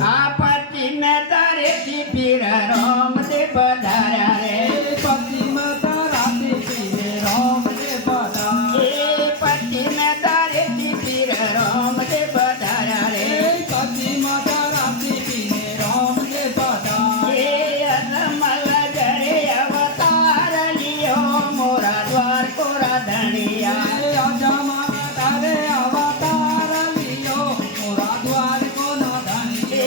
આપત્તિ ને તારેથી પીર રામદેવ પધાર્યા રે પતિ માતા રાતે પીરે રામદેવ પધાર્યા એ પતિ ને તારેથી પીર રામદેવ પધાર્યા રે પતિ માતા રાતે પીરે રામદેવ પધાર્યા એ અનમલ ઘરે અવતાર લિયો મોરા દ્વાર કોરા ધણિયા આજા માતા તારે અવતાર લીયો મોરા દ્વાર કોનો ધણી એ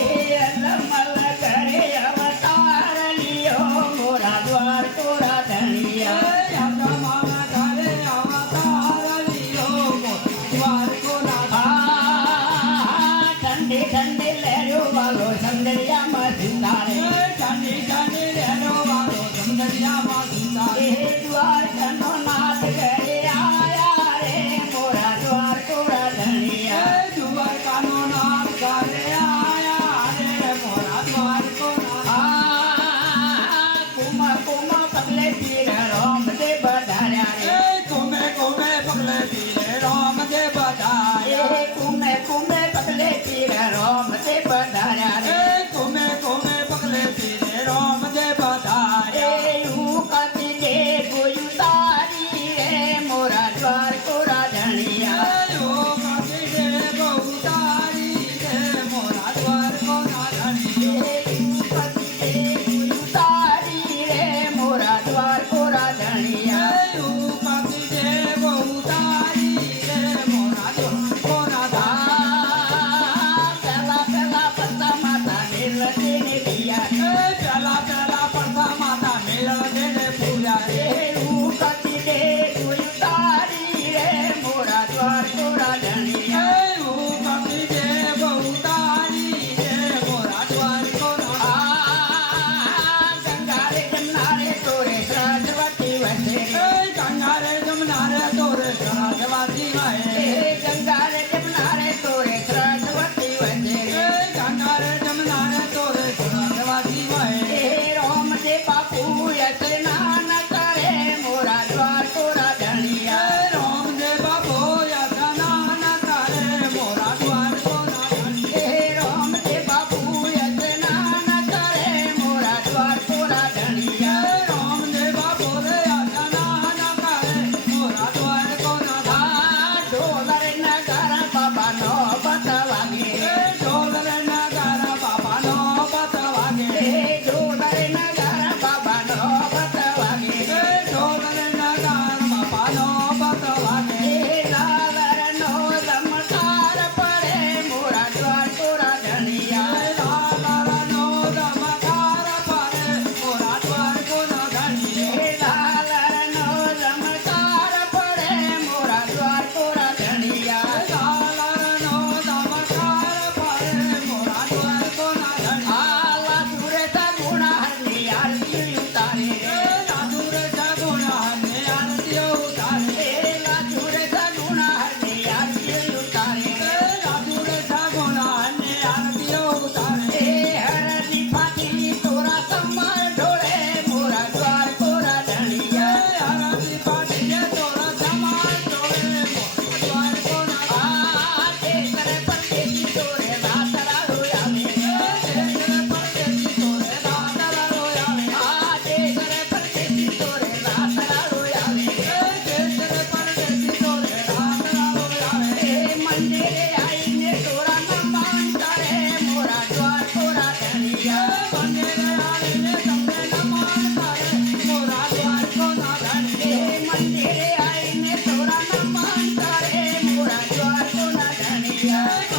અનમલ ઘરે અવતાર લિયો મોરા દ્વાર કોરા ધણિયા આજા માતા તારે અવતાર લીયો મોરા દ્વાર કોનો ઠંડી ઠંડી લહેરો વાલો સંદરિયામાં સિતારે ઠંડી ઠંડી લહેરો વાળો સુંદરિયામાં સુતારે એ દ્વારકાનો નાથ ઘરે આયા રે મોરા દ્વાર કોરા ધણિયા દ્વારકાનો નાથ ઘરે આયા રે મોરા દ્વાર કોનો કુમ કુમ પગલે પીર રામદેવ પધાર્યા રે કોમે કોમે પગલે પીરે રામદેવ પધાર્યા એ કુમે કુમે પગલે પીર રામદેવ પધાર્યા રે કોમે કોમે પગલે પીરે રામદેવ પધાર્યા એ હું કતી દે ગોયું તારી રે મોરા દ્વાર કોરા ધણિયા એ હું કતી દે ગોયું તારી રે મોરા દ્વાર કોરા ધણિયા પેલા પેલા પત્તા માતા નીલતીને દિયા એ હું કતી દે ગોયું તારી રે મોરા દ્વાર કોરા ધણિયા ગંગારે જમનારે તોરે સરસ્વતી વસે ગંગારે જમનારે તોરે સરસ્વતી વહે એ ગંગારે જમનારે તોરે સરસ્વતી વસે ગંગારે જમનારે તોરે સરસ્વતી વહે એ રામદેવ બાપુ સ્નાન કરે મોરા દ્વાર કોરા ધણિયા રામદેવ બાપો યતનાન કરે મોરા દ્વાર કોના ધણી એ રામદેવ બાપુ સ્નાન કરે મોરા દ્વાર કોરા ધણિયા રામદેવ બાપો યતનાન કરે મોરા દ્વાર કોના ઢોલર નગારા બાબાનો બતવાગે ઢોલરે નગારા બાપાનો બતવાગે એ ઢોલર નગારા બાબાનો બતવાગે ઢોલરે નગારા બાપાનો બતવાગે એ લાલરનો ચમકાર પડે મોરા દ્વાર કોરા ધણિયા લાલરનો ચમકાર પડે મોરા દ્વાર કોના ધણી એ લાલરનો ચમકાર પડે મોરા દ્વાર કોરા ધણિયા લાલરનો ચમકાર પડે મોરા દ્વાર કોના ધણી આલા સુરેતા ગુણાહરની આરતી ઉતારે લાદુરે સગુણાને આરતીઓ ઉતારે એ લાજુરેતા ગુણાહરની આરતી ઉતારે લાદુરે સગુણાને આરતીઓ ઉતારે એ હરની ફાટી તોરા સંભાળ ઢોળે મોરા દ્વાર કોરા ધણિયા હરતી પાટીએ તોરા સમાજ જોડે મોરા દ્વાર કોના તે કરે પરદેશી તોરે રાતરા રોયાવે ધણી પરદેશી તોરે રાતરા રોયાવે તે કરે પરદેશી તોરે રાતરા રોયાવે પરદેશી તોરે રાતરા રોયાવે એ મંદિરે આઈને તોરા નમન કરે મોરા દ્વાર કોરા ધણિયા બંનેને આવીને તમને નમન કરે મોરા દ્વાર કોના ધણી એ મંદિરે આઈને તોરા નમન કરે મોરા દ્વાર કોરા ધણિયા